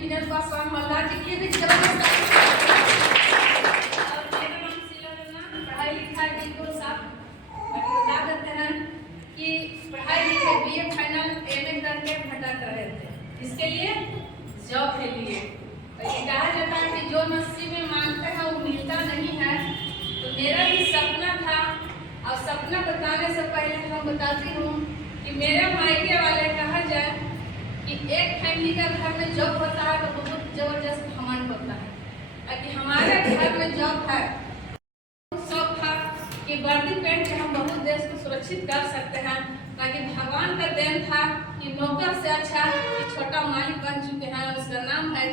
विनय पासवान हवलदार जी की भी जबरदस्त। और मेरा नाम शीला रन्ना, पढ़ाई लिखाई बिल्कुल साफ बता देते हैं कि पढ़ाई लिखाई बीए फाइनल एमए करके भटक रहे थे, इसके लिए जॉब के लिए। और ये कहा जाता है कि जो नसीब में मांगते हैं वो मिलता नहीं है। तो मेरा भी सपना था, और सपना बताने से पहले मैं बताती हूँ कि मेरे मायके वाले कहा जाए कि एक फैमिली का घर में जॉब होता है तो बहुत जबरदस्त घमंड होता है। कि हमारे घर में जॉब है, शौक था कि वर्दी पहन के हम बहुत देश को सुरक्षित कर सकते हैं। ताकि भगवान का देन था कि नौकर से अच्छा कि छोटा मालिक बन चुके हैं, उसका नाम है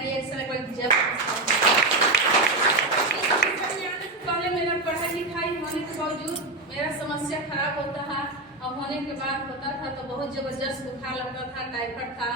पहले मेरा पढ़ाई लिखाई होने के बावजूद मेरा समस्या खराब होता है, और होने के बाद होता था तो बहुत जबरदस्त बुखार लगता था, टाइफाइड था,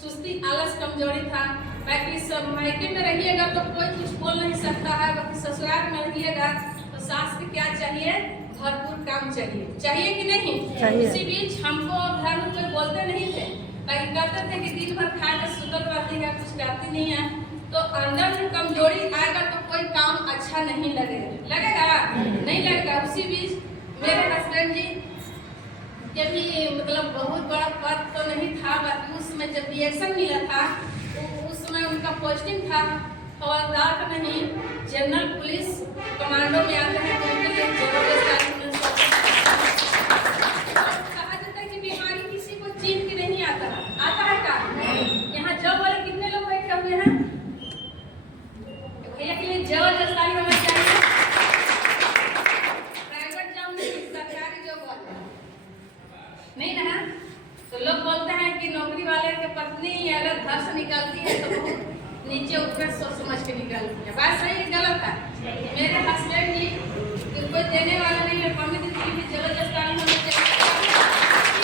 सुस्ती, आलस, कमजोरी था। बाकी सब मायके में रहिएगा तो कोई कुछ बोल नहीं सकता है, बाकी ससुराल में रहिएगा तो सास के क्या चाहिए, भरपूर काम चाहिए, चाहिए कि नहीं चाहिए। इसी बीच हमको घर में कोई बोलते नहीं थे, बाकी कहते थे कि दिन भर खाए के सुतल रहती है, कुछ करती नहीं है। तो अंदर में कमजोरी आएगा तो कोई काम अच्छा नहीं लगेगा, लगेगा नहीं लगेगा। उसी बीच मेरे हस्बैंड जी के भी मतलब बहुत बड़ा पद तो नहीं था, बाकी उसमें जब रिएक्शन मिला था तो उसमें उनका पोस्टिंग था हवलदार नहीं, जनरल पुलिस कमांडो में आते हैं, तो उनके लिए जबरदस्त कहा जाता है कि बीमारी किसी को चीन के नहीं आता है का। यहाँ जॉब वाले कितने लोग बैठे हुए हैं, भैया के लिए जबरदस्त ताली होना चाहिए। प्राइवेट जॉब नहीं, सरकारी जॉब वाले नहीं ना। तो लोग बोलते हैं कि नौकरी वाले की पत्नी अगर घर से निकलती है तो नीचे ऊपर सोच समझ के निकलती है, बात सही है गलत है। मेरे हस्बैंड जी कोई देने वाला नहीं है, मम्मी दीदी भी जबरदस्त ताली होनी चाहिए।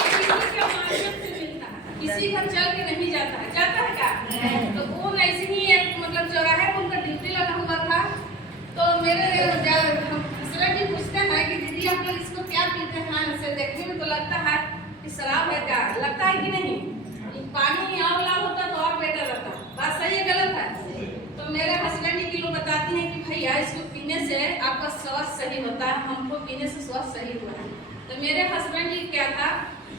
किसी के माध्यम से मिलता है, किसी घर चल के नहीं जाता है, जाता है क्या। तो वो ऐसे ही एक मतलब चौराहे पर उनका ड्यूटी लगा हुआ था। तो मेरे हस्बैंड जी पूछते हैं कि दीदी आप लोग इसको क्या पीते हैं, इसे देखने में तो लगता है कि शराब है, क्या लगता है कि नहीं, पानी और लाल होता तो और बेटर रहता, बात सही है गलत है। तो मेरे हस्बैंड जी लोग बताती हैं कि भैया इसको पीने से आपका स्वास्थ्य सही होता है, हमको पीने से स्वास्थ्य सही हुआ है। तो मेरे हस्बैंड जी क्या था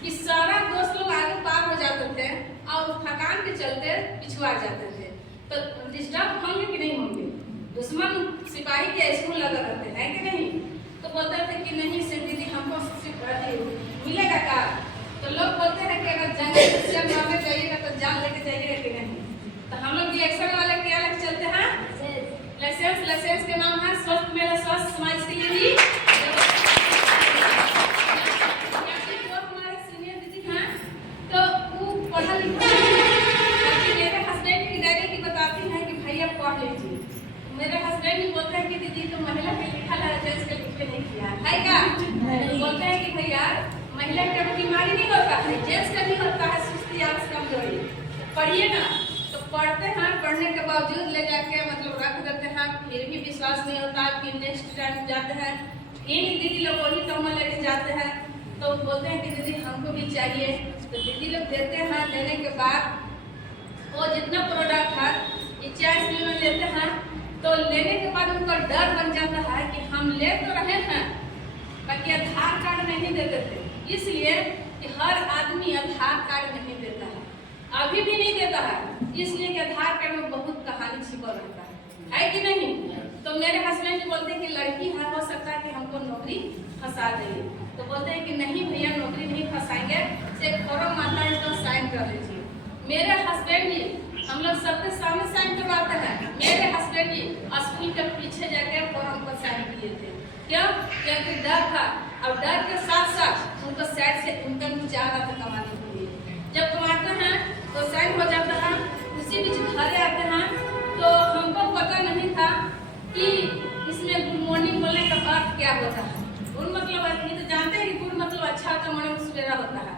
कि सारा दोस्त लोग आगे पार हो जाते थे और थकान के चलते पिछुआ जाते थे। तो डिस्टर्ब होंगे कि नहीं होंगे, दुश्मन सिपाही के स्कूल लगा रहते हैं कि नहीं। तो बोलते थे कि नहीं से दीदी हमको मिलेगा का। तो लोग बोलते हैं कि अगर जंग में जाइएगा तो जान लेके जाइएगा कि नहीं। तो हम लोग रिएक्शन वाले क्या लेके चलते हैं, लाइसेंस के नाम है स्वस्थ मेरा स्वस्थ समाज के लिए ही। हमारे सीनियर दीदी हैं तो वो पढ़ा लिखा, मेरे हस्बैंड की डायरी की बताती हैं कि भैया पढ़ लीजिए। मेरे हस्बैंड भी बोलते हैं कि दीदी तो महिला के लिखा है, जेंट्स के लिखे नहीं किया है क्या। बोलते हैं कि भैया महिला का बीमारी नहीं होता है, जेंट्स का भी होता है, सुस्ती, आलस, कमजोरी। पढ़िए ना। तो पढ़ते हैं, पढ़ने के बावजूद ले जाके मतलब रख देते हैं, फिर भी विश्वास नहीं होता, फिर नेक्स्ट टाइम जाते हैं, फिर दीदी लोग वही कम्बल लेके जाते हैं। तो बोलते हैं कि दीदी हमको भी चाहिए। तो दीदी लोग देते हैं, लेने के बाद वो जितना प्रोडक्ट है 50 में लेते हैं। तो लेने के बाद उनका डर बन जाता है कि हम ले तो रहे हैं बाकी आधार कार्ड नहीं देते थे, इसलिए कि हर आदमी आधार कार्ड नहीं देता है, अभी भी नहीं देता है, इसलिए कि आधार कार्ड में बहुत कहानी छिपा रहता है कि नहीं। तो मेरे हस्बैंड बोलते हैं कि लड़की है, हो सकता है कि हमको नौकरी फंसा देगी। तो बोलते हैं कि नहीं भैया नौकरी नहीं फंसाएंगे, सिर्फ फॉर्म माता इसका साइन कर लीजिए। मेरे हस्बैंड जी हम लोग सबके सामने साइन करवाते हैं, मेरे हस्बैंड जी स्कूल के पीछे जाके फॉर्म पर साइन किए थे। क्यों? क्योंकि डर था, और डर के साथ साथ उनको साइड से इनकम भी जा रहा था कमाने के लिए। जब कमाते हैं तो साइन हो जाता है, उसी बीच घरे आते हैं। तो हमको पता नहीं था कि इसमें गुड मॉर्निंग बोलने का अर्थ क्या होता है। गुड मतलब नहीं तो जानते हैं कि गुड मतलब अच्छा होता, मॉर्निंग सवेरा होता है।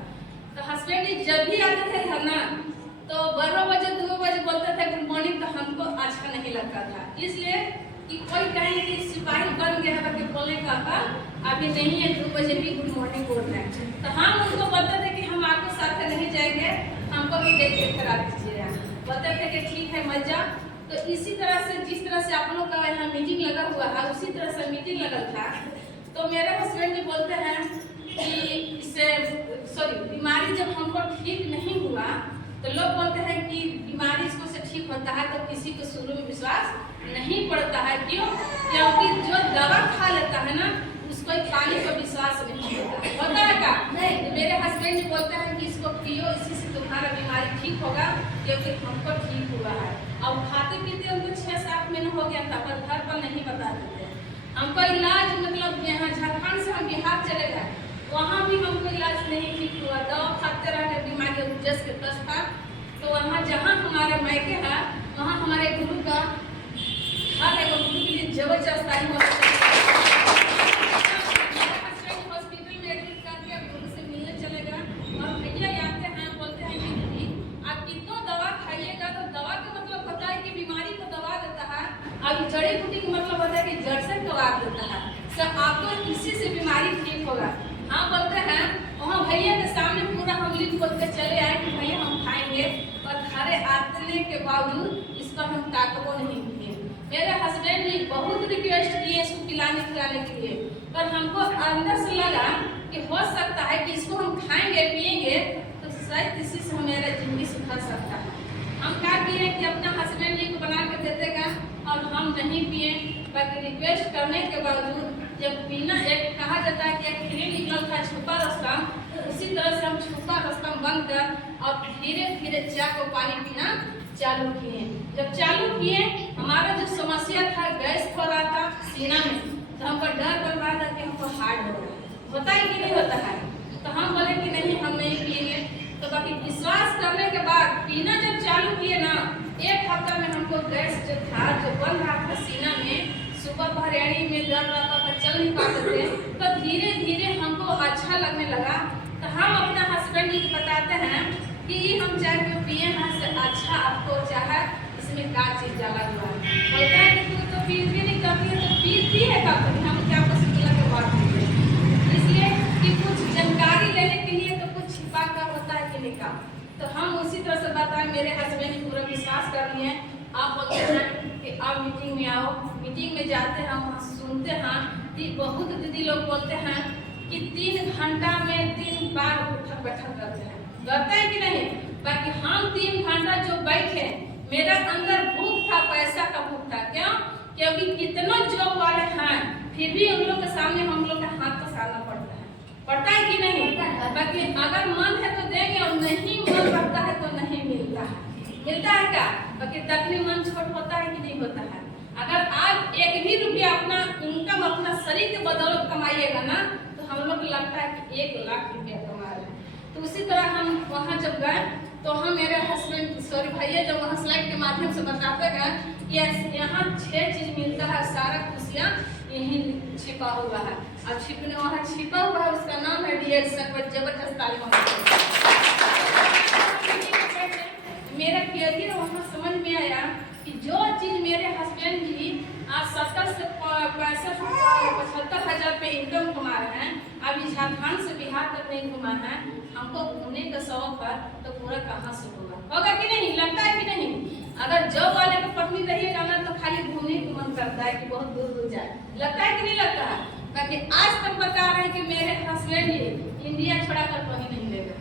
तो हस्बैंड जी जब भी आते थे घर ना तो 12 बजे 2 बजे बोलते थे गुड मॉर्निंग, तो हमको अच्छा नहीं लगता था, इसलिए कि कोई कहे कि सिपाही बन गया है कि बोलने का अभी नहीं है, 2 बजे भी गुड मॉर्निंग बोल रहे हैं। तो हम उनको बोलते थे कि हम आपको साथ नहीं जाएंगे, हमको भी देख के करा दीजिएगा। बोलते थे कि ठीक है समझ जा। तो इसी तरह से जिस तरह से आप लोग का यहाँ मीटिंग लगा हुआ है उसी तरह से मीटिंग लगा था। तो मेरे हस्बैंड जी बोलते हैं कि इससे बीमारी जब हमको ठीक नहीं हुआ तो लोग बोलते हैं कि बीमारी इसको से ठीक होता है तो किसी को शुरू में विश्वास नहीं पड़ता है। क्यों? क्योंकि जो दवा खा लेता है ना उसको पानी पर विश्वास नहीं होता है का नहीं। तो मेरे हस्बैंड जी बोलते हैं कि इसको पियो, इसी से तुम्हारा बीमारी ठीक होगा क्योंकि हमको ठीक हुआ है। अब खाते पीते हमको 6-7 महीने हो गया था पर घर पर नहीं बता देते। हमको इलाज मतलब यहाँ झारखंड से हम बिहार चले गए, वहाँ भी हमको इलाज नहीं ठीक हुआ। दवा खाते रहे, बीमारी जस के तस था। तो वहाँ जहाँ हमारे मायके है वहाँ हमारे गुरु का घर है, गुरु के लिए जबरदस्त आई हॉस्पिटल में एडमिट करके गुरु से मिलने चलेगा। और भैया आते हैं बोलते हैं कि दीदी आप कितना दवा खाइएगा, तो दवा का मतलब होता है कि बीमारी को दवा देता है। अब जड़ी बूटी का मतलब होता है कि जड़ से दवा देता है। सब आपको इसी से बीमारी ठीक होगा। हाँ बोलते हैं वहाँ भैया के सामने पूरा हम लिख बोल के चले आए कि भैया हम खाएंगे, और घरे आने के बावजूद इसको हम ताकबो नहीं किए। मेरे हस्बैंड ने बहुत रिक्वेस्ट किए इसको खिलाने के लिए, पर हमको अंदर से लगा कि हो सकता है कि इसको हम खाएंगे पिएंगे तो शायद इसी से मेरा जिंदगी सुधर सकता है। हम क्या किए कि अपना हस्बैंड जी को बना के देते गए और हम नहीं पिए। बाकी रिक्वेस्ट करने के बावजूद जब पीना एक कहा जाता है कि एक फिर निकल था छुपा रास्ता, उसी तरह से हम छुपा रास्ता बंद कर और धीरे धीरे चाय को पानी पीना चालू किए। जब चालू किए हमारा जो समस्या था गैस हो रहा था सीना में, तो हमको डर बन रहा था कि हमको हार्ट होता है कि नहीं होता है। तो हम बोले कि नहीं हम नहीं पिएंगे। तो बाकी विश्वास करने के बाद पीना जब चालू किए ना, 1 हफ्ता में हमको गैस जो था जो बन रहा था सीना में, सुबह भरेड़ी में दर्द रहता था, चल नहीं पाते थे, तो धीरे धीरे हमको अच्छा लगने लगा। तो हम अपना हस्बैंड जी को बताते हैं कि हम चाय को पिए हैं से अच्छा आपको चाहे इसमें क्या चीज़ डाला हुआ है। बोलते हैं कि तू तो पीती नहीं करती है, तो पीती है कब तक हम क्या पसंद के बात है। इसलिए कि कुछ जानकारी लेने के लिए तो कुछ छिपा कर होता है कि नहीं का। तो हम उसी तरह से बताएं, मेरे हस्बैंड जी पूरा विश्वास कर लिए। आप बोलते हैं कि आप मीटिंग में आओ, मीटिंग में जाते हैं वहाँ सुनते हैं कि बहुत दीदी लोग बोलते हैं कि 3 घंटा में 3 बार उठक बैठक करते हैं, करते हैं कि नहीं। बाकी हम 3 घंटा जो बैठे मेरा अंदर भूख था, पैसा का भूख था। क्यों? क्योंकि कितना जॉब वाले हैं फिर भी उन लोग के सामने हम लोग का हाथ पसारना पड़ता है कि नहीं। बाकी अगर मन है तो देंगे और नहीं मन रखता है तो नहीं मिलता है क्या। बाकी तकनी मन छोट होता है कि नहीं होता है। अगर आज 1 भी रुपया अपना इनकम अपना शरीर के बदौलत कमाइएगा ना, तो हम लोग को लगता है कि 1 लाख रुपया कमा रहे हैं। तो उसी तरह हम वहाँ जब गए तो हम मेरे हस्बैंड भैया जब वहाँ स्लाइड के माध्यम से बताते गए कि यहाँ 6 चीज़ मिलता है, सारा खुशियाँ यहीं छिपा हुआ है। अब छिपने वहाँ छिपा हुआ है, उसका नाम है DL सर्वर। जबरदस्त ताली। मेरा करियर वहाँ समझ में आया कि जो चीज़ मेरे हस्बैंड जी आज 70 से 75 हज़ार पे इनकम कमा रहे हैं, अभी झारखंड से बिहार तक नहीं घुमा है, हमको घूमने का शौक है, तो पूरा कहाँ से होगा कि नहीं। लगता है कि नहीं। अगर जॉब वाले को पत्नी रहिएगा ना तो खाली घूमने को मन करता है कि बहुत दूर जाए, लगता है कि नहीं लगता है। बाकी आज तक बता रहे हैं कि मेरे हस्बैंड जी इंडिया छोड़ा कर कहीं नहीं ले गए।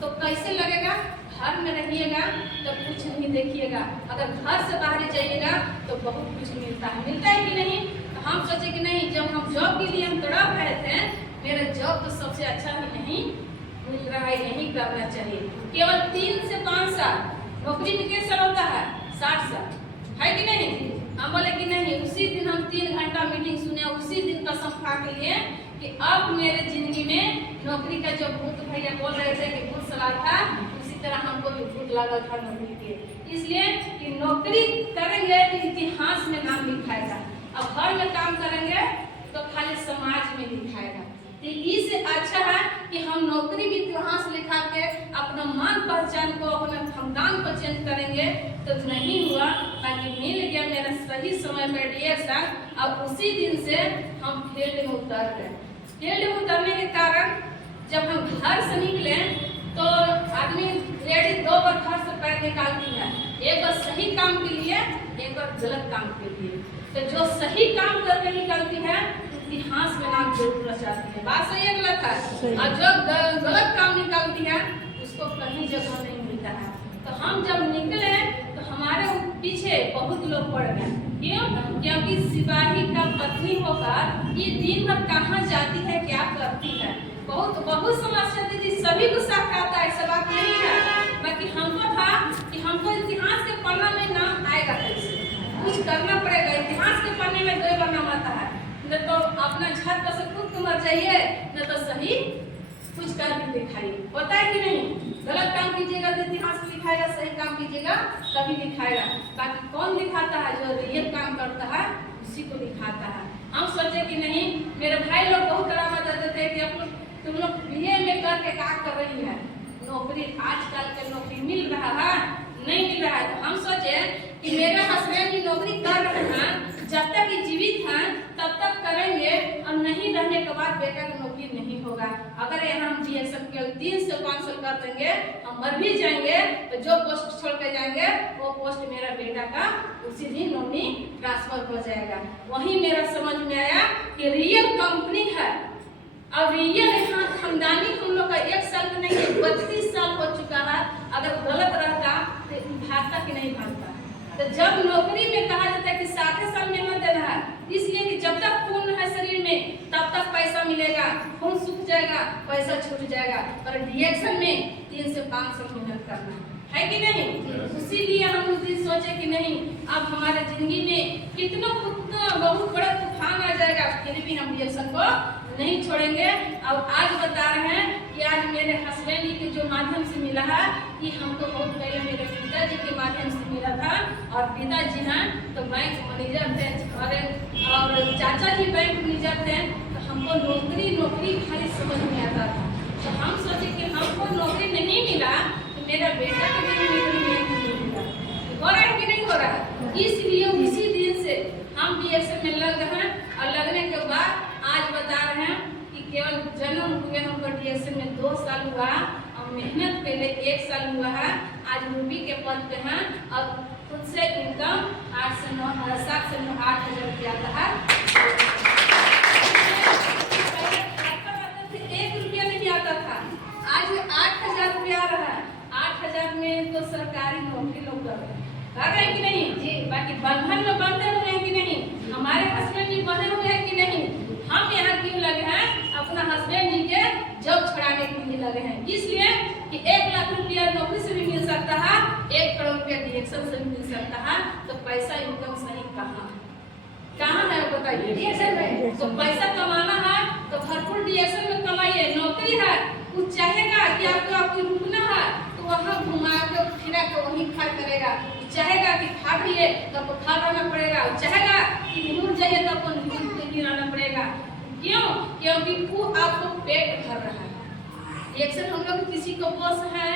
तो कैसे लगेगा? घर में रहिएगा तो कुछ नहीं देखिएगा, अगर घर से बाहर जाइएगा तो बहुत कुछ मिलता है कि नहीं। तो हम सोचे कि नहीं, जब हम जॉब के लिए हम तड़प रहे थे, मेरा जॉब तो सबसे अच्छा ही नहीं मिल रहा है, यही करना चाहिए। केवल 3 से 5 साल नौकरी में कैसा होता है, 60 साल है कि नहीं। हम बोले कि नहीं, उसी दिन हम 3 घंटा मीटिंग सुने, उसी दिन कसम खा के लिए कि अब मेरे जिंदगी में नौकरी का जो भूत भैया बोल रहे थे कि भूत सवार था, उसी तरह हमको भी भूत लगा था नौकरी के। इसलिए कि नौकरी करेंगे तो इतिहास में नाम लिखाएगा, अब घर में काम करेंगे तो खाली समाज में लिखाएगा। तो इससे अच्छा है कि हम नौकरी भी इतिहास लिखा के अपना मान पहचान को अपने खानदान को चेंज करेंगे तो नहीं हुआ। बाकी मिल गया मेरा सही समय पर DSR, अब उसी दिन से हम फील्ड में उतर गए। फील्ड में उतरने के कारण जब हम घर से निकले तो आदमी लेडीज 2 बार घर से पैर निकालती है, एक बार सही काम के लिए, एक बार गलत काम के लिए। तो जो सही काम करके निकलती है इतिहास में नाम जरूर रचाती है। बात सही है गलत है? और जो गलत काम निकलती है उसको कहीं जगह नहीं मिलता है। तो हम जब निकले तो हमारे पीछे बहुत लोग पड़ गए। क्यों? क्योंकि सिपाही का पत्नी होकर ये दिन भर कहाँ जाती है, क्या करती है। बहुत समस्या दीदी, सभी को साथ आता है, ऐसा बात नहीं है। बाकी हमको था कि हमको इतिहास के पन्ना में नाम आएगा कैसे, कुछ करना पड़ेगा। इतिहास के पन्ने में 2 बार नाम आता है, न तो अपना छत पर से कूद के मर जाइए, न तो सही कुछ कर भी दिखाइए। होता है कि नहीं? गलत काम कीजिएगा तो इतिहास लिखाएगा, सही काम कीजिएगा तभी लिखाएगा। बाकी कौन लिखाता है? जो रियल काम करता है उसी को लिखाता है। हम सोचे कि नहीं, मेरे भाई लोग बहुत ड्रामा देते थे कि तुम लोग बीए में करके क्या कर रही है, नौकरी आजकल के नौकरी मिल रहा है, नहीं मिल रहा है। तो हम सोचे कि मेरे हस्बैंड भी नौकरी कर रहे हैं, जब तक ये जीवित हैं तब तक करेंगे, और नहीं रहने के बाद बेटा की नौकरी नहीं होगा। अगर ये हम जीएसएफ के 3 से 5 साल कर देंगे, हम मर भी जाएंगे, तो जो पोस्ट छोड़ के जाएंगे वो पोस्ट मेरा बेटा का उसी दिन नौकरी ट्रांसफर हो जाएगा। वही मेरा समझ में आया कि रियल कंपनी है, और रियल यहाँ खानदानी हम लोग का 1 साल का नहीं है, 32 साल हो चुका है। अगर गलत रहता तो भागता कि नहीं भागता। तो जब नौकरी में कहा जाता है कि 60 साल मेहनत देना है, इसलिए कि जब तक खून है शरीर में तब तक पैसा मिलेगा, खून सूख जाएगा पैसा छूट जाएगा। पर रिएक्शन में 3 से 5 साल मेहनत करना है कि नहीं? इसीलिए हम उस दिन सोचे कि नहीं, अब हमारे जिंदगी में कितना बहुत बड़ा तूफान आ जाएगा, फिर भी हम रिएक्शन को नहीं छोड़ेंगे। अब आज बता रहे हैं कि आज मेरे हस्बैंड जी के जो माध्यम से मिला है, कि हमको बहुत पहले मेरे पिताजी के माध्यम से मिला था। और पिताजी हैं तो बैंक मैनेजर थे, और चाचा जी बैंक मैनेजर थे। तो हमको नौकरी खाली समझ में आता था। तो हम सोचे कि हमको नौकरी नहीं मिला तो मेरा बेटा को भी नौकरी नहीं मिला। हो रहा है कि नहीं हो रहा है? इसलिए उसी दिन से हम बीएसएफ में लग रहे हैं, और लगने के बाद आज बता रहे हैं कि केवल जन्म हुए हमको डीएसएफ में 2 साल हुआ, और मेहनत पहले 1 साल हुआ है। आज रूबी के पद पे हैं, और खुद से इनकम 7 से 8 हज़ार रुपया आता है। 1 रुपया नहीं आता था, आज 8 हज़ार रुपया आ रहा है। 8 हज़ार में तो सरकारी नौकरी लोग कर रहे हैं कि नहीं जी? बाकी बंधन में बंधे हुए हैं कि नहीं? हमारे हस्बैंड जी बंधे हुए हैं कि नहीं? हम यहाँ क्यों लगे हैं? अपना हस्बैंड जी के जॉब छुड़ाने के लिए लगे हैं। इसलिए कि 1 लाख रुपया नौकरी से भी मिल सकता है, 1 करोड़ रुपया डिएक्शन से भी मिल सकता है। तो पैसा इनकम सही कहाँ है बताइए? डीएक्शन में। तो पैसा कमाना है तो भरपूर डीएक्शन में कमाइए। नौकरी है वो चाहेगा कि आपको रुकना है तो वहाँ घुमा के फिरा के वहीं खा करेगा। चाहेगा कि खा रहिए तो आपको खा रहना पड़ेगा, चाहेगा कि निहुर जाइए तो आपको निहुर रहना पड़ेगा। क्यों? क्योंकि वो आपको पेट भर रहा है। एक्शन हम लोग किसी को बॉस है,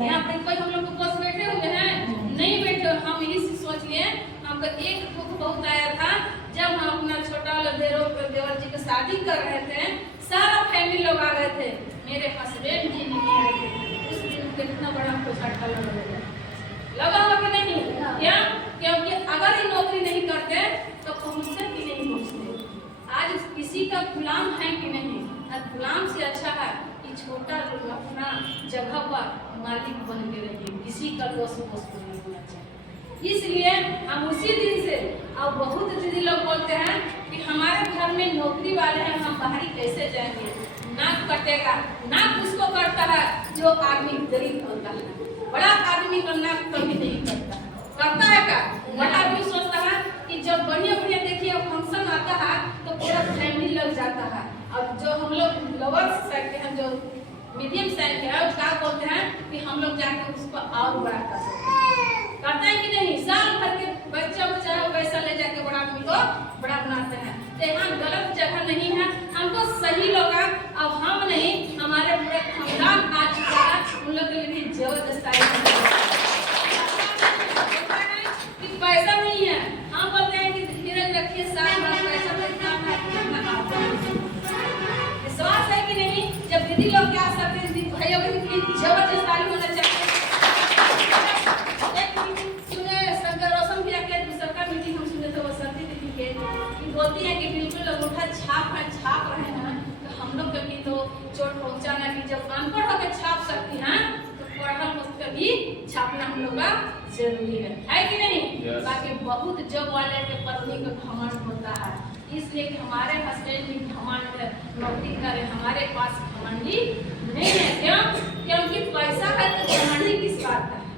यहाँ पर कोई हम लोग को बॉस बैठे हुए हैं नहीं बैठे। हम यही सोच लिए, हमको एक दुख बहुत आया था जब हम अपना छोटा वाला देवर जी की शादी कर रहे थे, सारा फैमिली लोग आ गए थे, मेरे हस्बैंड जी नहीं आए थे। उस दिन कितना बड़ा हमको झटका लगा होगा कि नहीं? क्या? क्योंकि अगर ये नौकरी नहीं करते तो पहुँचते कि नहीं पहुँचते। आज किसी का गुलाम है कि नहीं? गुलाम से अच्छा है कि छोटा अपना जगह पर मालिक बन के रहिए, किसी का दोस्त नहीं होना चाहिए। इसलिए हम उसी दिन से, अब बहुत दीदी लोग बोलते हैं कि हमारे घर में नौकरी वाले हैं, हम बाहरी कैसे जाएंगे? नाक कटेगा। नाक उसको करता है जो आदमी गरीब होता है, बड़ा आदमी का नाक कभी नहीं करता है का? बड़ा आदमी सोचता है कि जब बढ़िया देखिए फंक्शन आता है तो पूरा फैमिली लग जाता है। और जो हम लोग लोअर साइड के हैं, जो मीडियम साइड के हैं, क्या बोलते हैं कि हम लोग जाकर उसको और बड़ा कर सकते हैं। करता है कि नहीं? साल भर के बच्चा वैसा ले जाके बड़ा आदमी को बड़ा बनाते हैं। तो यहाँ गलत जगह नहीं है, हमको सही लोग। अब हम नहीं, हमारे पूरे खानदान आ चुका है, उन लोग के लिए भी जबरदस्त पैसा नहीं है। हम बोलते हैं कि धीरज रखिए, साल भर पैसा विश्वास है कि नहीं? जब दीदी लोग क्या करते हैं, भाइयों की जबरदस्त ताली होना चाहिए। जरूरी है कि नहीं? Yes. बाकी बहुत जॉब वाले के पत्नी को घमंड होता है, इसलिए कि हमारे हस्बैंड भी घमंड नौकरी करे, हमारे पास घमंडी नहीं है। क्यों? क्योंकि पैसा है तो घमंडी किस बात का है?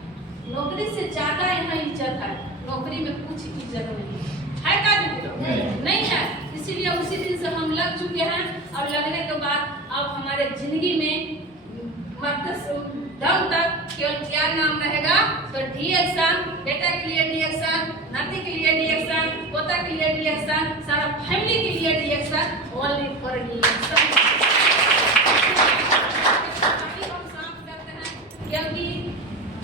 नौकरी से ज्यादा यहाँ इज्जत है, नौकरी में कुछ इज्जत नहीं है का दीदी लोग? नहीं है। इसीलिए उसी दिन से हम लग चुके हैं, और लगने के बाद अब हमारे जिंदगी में दम तक केवल क्या नाम रहेगा तो डी एक्शन, बेटा के लिए डी एक्शन, नाती के लिए डी एक्शन, पोता के लिए डी एक्शन, सारा फैमिली के लिए D action, only for D action. हम साफ करते हैं क्योंकि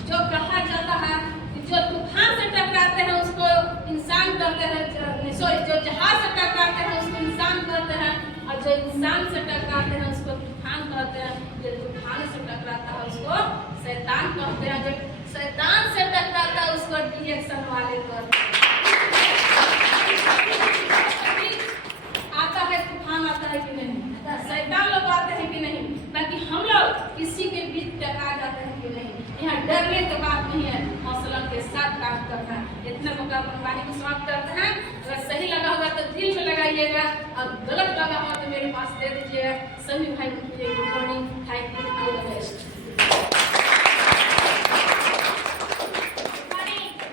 जो कहा जाता है कि जो तूफान से टकराते हैं उसको इंसान कहते हैं, सॉरी जो जहाज से टकराते हैं उसको इंसान कहते हैं, और जो इंसान से टकराते हैं उसको तूफान कहते हैं, जो तूफान से टकराता है उसको शैतान कहते हैं, जो शैतान से टकराता है उसको रिएक्शन वाले कहते हैं। आता है तूफान आता है कि नहीं? शैतान लोग आते हैं कि नहीं? बाकी हम लोग किसी के बीच टकरा जाते हैं कि नहीं? यहाँ डरने की बात नहीं है, हौसला के साथ काम करना है। इतना मौका अपन वाणी को समाप्त करते हैं। अगर सही लगा होगा तो दिल में लगाइएगा, और गलत लगा होगा तो मेरे पास दे दीजिएगा। सभी भाई गुड मॉर्निंग, थैंक यू।